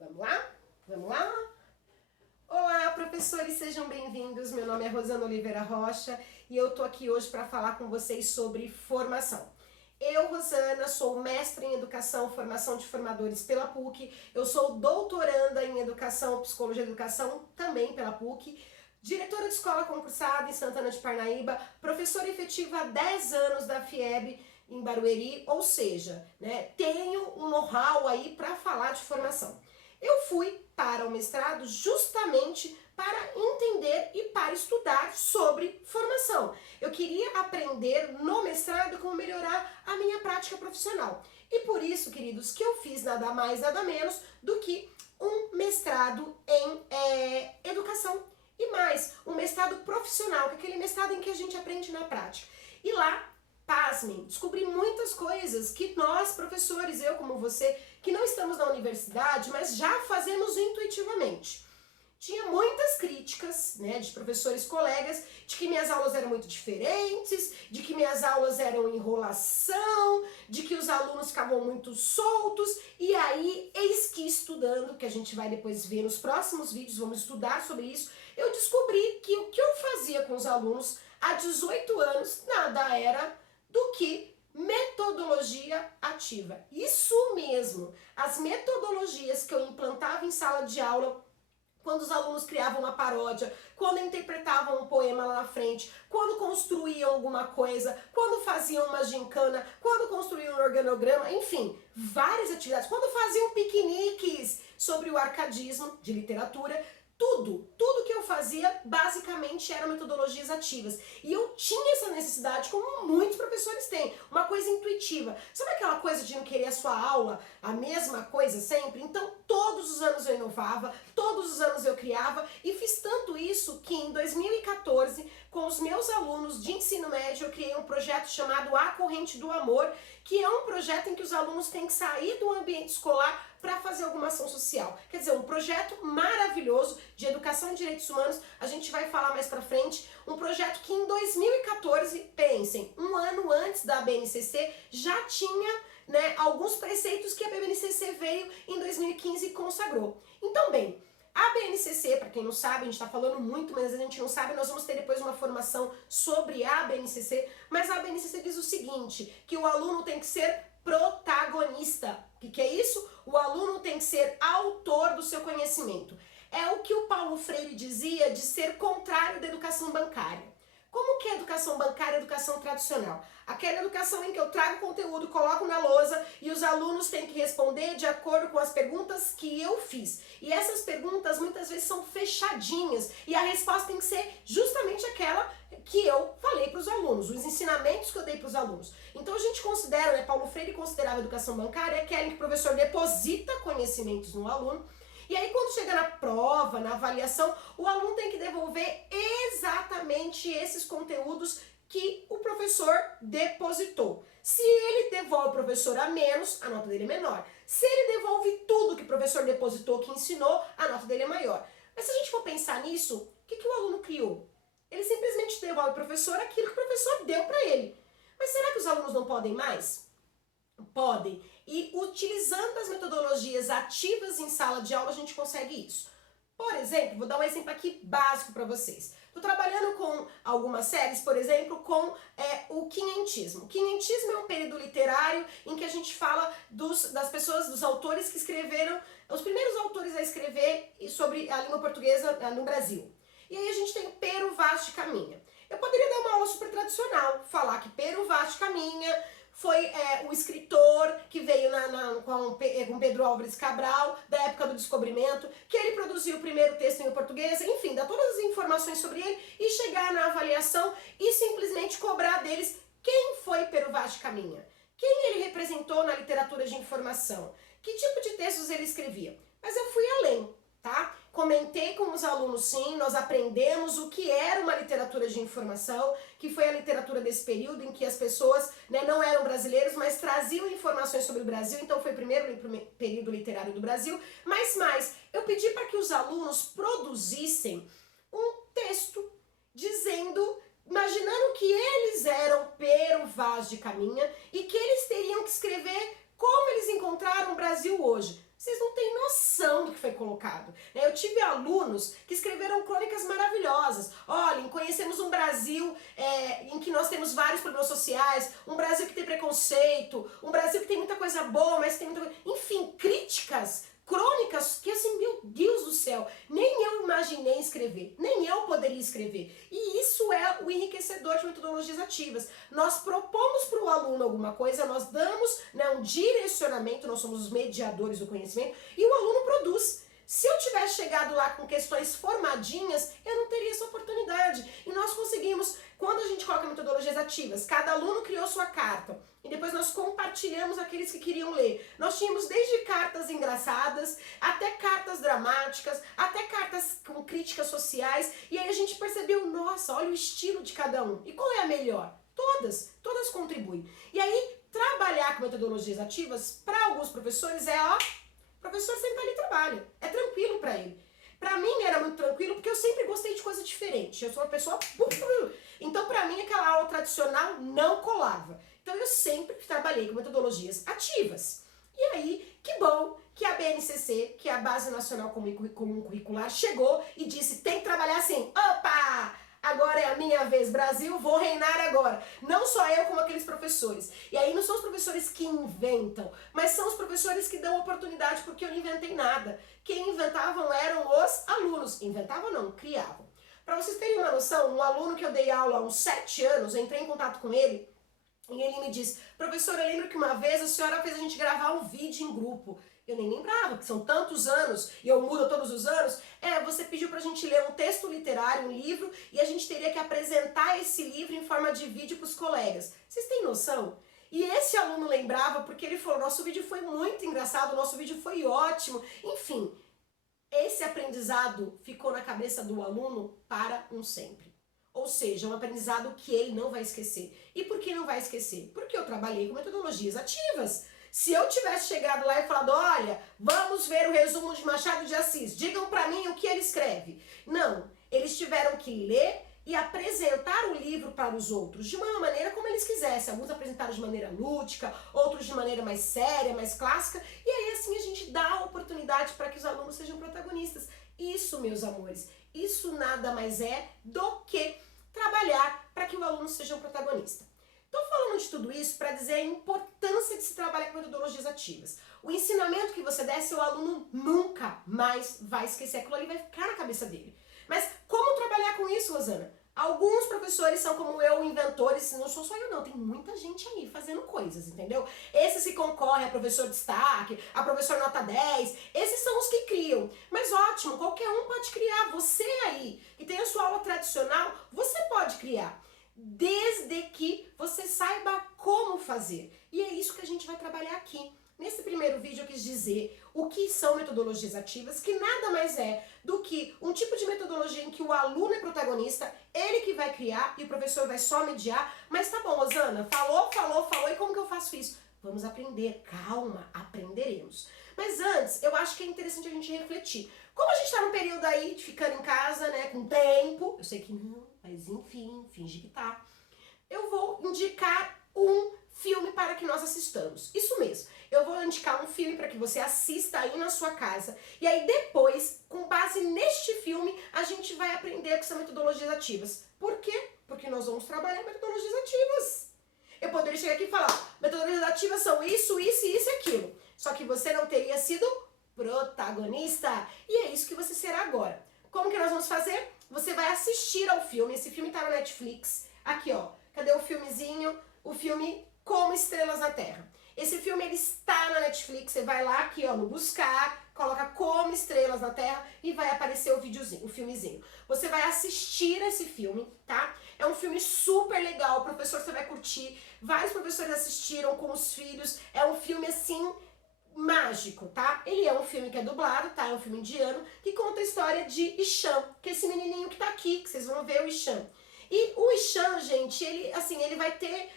Vamos lá? Vamos lá? Olá, professores, sejam bem-vindos. Meu nome é Rosana Oliveira Rocha e eu tô aqui hoje para falar com vocês sobre formação. Eu, Rosana, sou mestre em Educação, Formação de Formadores pela PUC. Eu sou doutoranda em Educação, Psicologia e Educação, também pela PUC. Diretora de escola concursada em Santana de Parnaíba, professora efetiva há 10 anos da FIEB em Barueri, ou seja, tenho um know-how aí para falar de formação. Eu fui para o mestrado justamente para entender e para estudar sobre formação. Eu queria aprender no mestrado como melhorar a minha prática profissional. E por isso, queridos, que eu fiz nada mais, nada menos do que um mestrado em educação. E mais, um mestrado profissional, que é aquele mestrado em que a gente aprende na prática. E lá, pasmem, descobri muitas coisas que nós, professores, eu como você, que não estamos na universidade, mas já fazemos intuitivamente. Tinha muitas críticas, de professores colegas, de que minhas aulas eram muito diferentes, de que minhas aulas eram enrolação, de que os alunos ficavam muito soltos, e aí, eis que estudando, que a gente vai depois ver nos próximos vídeos, vamos estudar sobre isso, eu descobri que o que eu fazia com os alunos há 18 anos nada era do que metodologia ativa. Isso mesmo, as metodologias que eu implantava em sala de aula, quando os alunos criavam uma paródia, quando interpretavam um poema lá na frente, quando construíam alguma coisa, quando faziam uma gincana, quando construíam um organograma, enfim, várias atividades, quando faziam piqueniques sobre o arcadismo de literatura, tudo que eu fazia basicamente eram metodologias ativas. E eu tinha essa necessidade, como muitos professores têm, uma coisa intuitiva. Sabe aquela coisa de não querer a sua aula, a mesma coisa sempre? Então todos os anos eu inovava, todos os anos eu criava e fiz tanto isso que em 2014, com os meus alunos de ensino médio, eu criei um projeto chamado A Corrente do Amor, que é um projeto em que os alunos têm que sair do ambiente escolar para fazer alguma ação social. Quer dizer, um projeto maravilhoso de educação e direitos humanos, a gente vai falar mais pra frente, um projeto que em 2014, pensem, um ano antes da BNCC, já tinha alguns preceitos que a BNCC veio em 2015 e consagrou. Então, bem, a BNCC, para quem não sabe, a gente está falando muito, mas a gente não sabe, nós vamos ter depois uma formação sobre a BNCC, mas a BNCC diz o seguinte, que o aluno tem que ser protagonista. O que é isso? O aluno tem que ser autor do seu conhecimento. É o que o Paulo Freire dizia de ser contrário da educação bancária. Como que é a educação bancária, a educação tradicional? Aquela educação em que eu trago conteúdo, coloco na lousa e os alunos têm que responder de acordo com as perguntas que eu fiz. E essas perguntas muitas vezes são fechadinhas e a resposta tem que ser justamente aquela que eu falei para os alunos, os ensinamentos que eu dei para os alunos. Então a gente considera, Paulo Freire considerava a educação bancária aquela em que o professor deposita conhecimentos no aluno. E aí quando chega na prova, na avaliação, o aluno tem que devolver exatamente esses conteúdos que o professor depositou. Se ele devolve o professor a menos, a nota dele é menor. Se ele devolve tudo que o professor depositou, que ensinou, a nota dele é maior. Mas se a gente for pensar nisso, o que o aluno criou? Ele simplesmente devolve ao professor aquilo que o professor deu para ele. Mas será que os alunos não podem mais? Podem. E utilizando as metodologias ativas em sala de aula, a gente consegue isso. Por exemplo, vou dar um exemplo aqui básico para vocês. Estou trabalhando com algumas séries, por exemplo, com o quinhentismo. O quinhentismo é um período literário em que a gente fala das pessoas, dos autores que escreveram, os primeiros autores a escrever sobre a língua portuguesa no Brasil. E aí a gente tem o Pero Vaz de Caminha. Eu poderia dar uma aula super tradicional, falar que Pero Vaz de Caminha foi o escritor que veio com Pedro Álvares Cabral, da época do descobrimento, que ele produziu o primeiro texto em português, enfim, dar todas as informações sobre ele e chegar na avaliação e simplesmente cobrar deles quem foi Pero Vaz de Caminha, quem ele representou na literatura de informação, que tipo de textos ele escrevia. Mas eu fui além, tá? Comentei com os alunos sim, nós aprendemos o que era uma literatura de informação, que foi a literatura desse período em que as pessoas não eram brasileiros, mas traziam informações sobre o Brasil, então foi o primeiro período literário do Brasil, mas mais, eu pedi para que os alunos produzissem um texto dizendo, imaginando que eles eram Pero Vaz de Caminha e que eles teriam que escrever como eles encontraram o Brasil hoje. Vocês não têm noção do que foi colocado. Eu tive alunos que escreveram crônicas maravilhosas. Olhem, conhecemos um Brasil em que nós temos vários problemas sociais, um Brasil que tem preconceito, um Brasil que tem muita coisa boa, mas tem muita coisa... Enfim, críticas, crônicas que assim, meu Deus do céu, nem eu imaginei escrever, nem eu poderia escrever. E isso é o enriquecedor de metodologias ativas. Nós propomos para o aluno alguma coisa, nós damos um direcionamento, nós somos os mediadores do conhecimento, e o aluno produz. Se eu tivesse chegado lá com questões formadinhas, eu não teria essa oportunidade. E nós conseguimos, quando a gente coloca metodologias ativas, cada aluno criou sua carta, e depois nós compartilhamos aqueles que queriam ler. Nós tínhamos desde cartas engraçadas, até cartas dramáticas, até cartas com críticas sociais, e aí a gente percebeu, nossa, olha o estilo de cada um. E qual é a melhor? Todas contribuem. E aí, trabalhar com metodologias ativas, para alguns professores o professor senta ali e trabalha. É tranquilo para ele. Para mim era muito tranquilo porque eu sempre gostei de coisa diferente. Eu sou uma pessoa... Então para mim aquela aula tradicional não colava. Então eu sempre trabalhei com metodologias ativas. E aí, que bom que a BNCC, que é a Base Nacional Comum Curricular, chegou e disse, tem que trabalhar assim. Opa! Agora é a minha vez, Brasil, vou reinar agora. Não só eu, como aqueles professores. E aí não são os professores que inventam, mas são os professores que dão oportunidade, porque eu não inventei nada. Quem inventavam eram os alunos. Inventavam não, criavam. Para vocês terem uma noção, um aluno que eu dei aula há uns 7 anos, eu entrei em contato com ele, e ele me disse, professora, eu lembro que uma vez a senhora fez a gente gravar um vídeo em grupo. Eu nem lembrava, que são tantos anos, e eu mudo todos os anos. Você pediu pra gente ler um texto literário, um livro, e a gente teria que apresentar esse livro em forma de vídeo pros colegas. Vocês têm noção? E esse aluno lembrava, porque ele falou, nosso vídeo foi muito engraçado, nosso vídeo foi ótimo. Enfim, esse aprendizado ficou na cabeça do aluno para um sempre. Ou seja, um aprendizado que ele não vai esquecer. E por que não vai esquecer? Porque eu trabalhei com metodologias ativas. Se eu tivesse chegado lá e falado, olha, vamos ver o resumo de Machado de Assis, digam pra mim o que ele escreve. Não, eles tiveram que ler e apresentar o livro para os outros, de uma maneira como eles quisessem. Alguns apresentaram de maneira lúdica, outros de maneira mais séria, mais clássica, e aí assim a gente dá a oportunidade para que os alunos sejam protagonistas. Isso, meus amores, isso nada mais é do que trabalhar para que o aluno seja um protagonista. Estou falando de tudo isso para dizer a importância de se trabalhar com metodologias ativas. O ensinamento que você der, seu aluno nunca mais vai esquecer. Aquilo ali vai ficar na cabeça dele. Mas como trabalhar com isso, Rosana? Alguns professores são como eu, inventores, não sou só eu não, tem muita gente aí fazendo coisas, entendeu? Esses que concorrem a professor destaque, a professor nota 10, esses são os que criam. Mas ótimo, qualquer um pode criar. Você aí, que tem a sua aula tradicional, você pode criar. Desde que você saiba como fazer. E é isso que a gente vai trabalhar aqui. Nesse primeiro vídeo eu quis dizer o que são metodologias ativas, que nada mais é do que um tipo de metodologia em que o aluno é protagonista, ele que vai criar e o professor vai só mediar. Mas tá bom, Rosana, falou, e como que eu faço isso? Vamos aprender, calma, aprenderemos. Mas antes, eu acho que é interessante a gente refletir. Como a gente tá num período aí de ficando em casa, né, com tempo, eu sei que não, mas enfim, finge que tá. Eu vou indicar um filme para que nós assistamos. Isso mesmo, eu vou indicar um filme para que você assista aí na sua casa. E aí depois, com base neste filme, a gente vai aprender o que são metodologias ativas. Por quê? Porque nós vamos trabalhar metodologias ativas. Eu poderia chegar aqui e falar, metodologias ativas são isso, isso e isso e aquilo. Só que você não teria sido protagonista. E é isso que você será agora. Como que nós vamos fazer? Você vai assistir ao filme. Esse filme tá na Netflix. Aqui, ó. Cadê o filmezinho? O filme Como Estrelas na Terra. Esse filme, ele está na Netflix. Você vai lá aqui, ó, no buscar, coloca Como Estrelas na Terra e vai aparecer o videozinho, o filmezinho. Você vai assistir esse filme, tá? É um filme super legal. O professor, você vai curtir. Vários professores assistiram com os filhos. É um filme, assim, mágico, tá? Ele é um filme que é dublado, tá? É um filme indiano que conta a história de Ishan, que é esse menininho que tá aqui, que vocês vão ver o Ishan. E o Ishan, gente, ele, assim, ele vai ter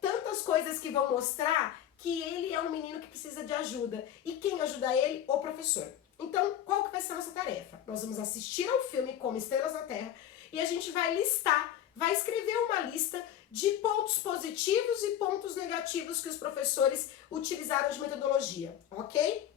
tantas coisas que vão mostrar que ele é um menino que precisa de ajuda. E quem ajuda ele? O professor. Então, qual que vai ser a nossa tarefa? Nós vamos assistir ao filme Como Estrelas na Terra e a gente vai listar, vai escrever uma lista de pontos positivos e pontos negativos que os professores utilizaram de metodologia, ok?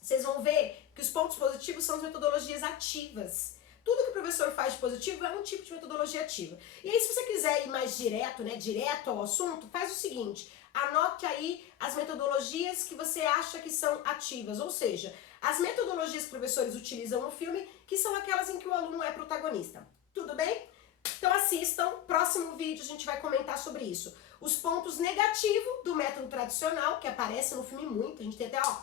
vocês vão ver que os pontos positivos são as metodologias ativas. Tudo que o professor faz de positivo é um tipo de metodologia ativa. E aí, se você quiser ir mais direto, né, direto ao assunto, faz o seguinte, anote aí as metodologias que você acha que são ativas, ou seja, as metodologias que os professores utilizam no filme, que são aquelas em que o aluno é protagonista. Tudo bem? Então assistam, próximo vídeo a gente vai comentar sobre isso. Os pontos negativos do método tradicional, que aparece no filme muito, a gente tem até, ó,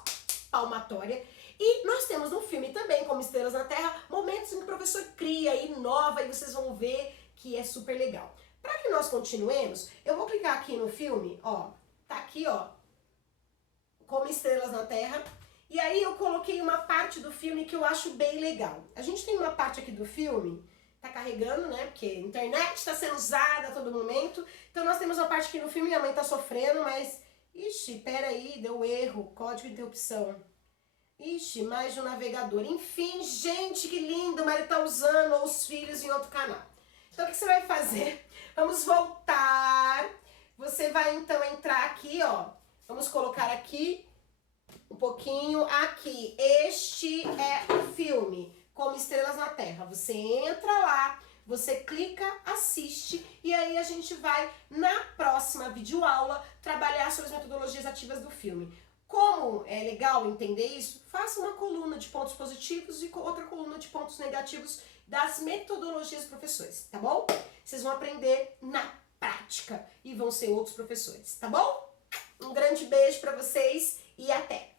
palmatória. E nós temos no filme também, como Estrelas na Terra, momentos em que o professor cria, inova e vocês vão ver que é super legal. Para que nós continuemos, eu vou clicar aqui no filme, ó, tá aqui, ó, Como Estrelas na Terra. E aí eu coloquei uma parte do filme que eu acho bem legal. A gente tem uma parte aqui do filme, tá carregando, né, porque a internet está sendo usada a todo momento. Então nós temos uma parte aqui no filme, minha mãe tá sofrendo, mas, ixi, peraí, deu erro, código de interrupção. Ixi, mais de um navegador. Enfim, gente, que lindo, mas ele tá usando os filhos em outro canal. Então, o que você vai fazer? Vamos voltar. Você vai, então, entrar aqui, ó. Vamos colocar aqui um pouquinho. Aqui, este é o filme, Como Estrelas na Terra. Você entra lá, você clica, assiste, e aí a gente vai, na próxima videoaula, trabalhar sobre as metodologias ativas do filme. Como é legal entender isso, faça uma coluna de pontos positivos e outra coluna de pontos negativos das metodologias dos professores, tá bom? Vocês vão aprender na prática e vão ser outros professores, tá bom? Um grande beijo para vocês e até!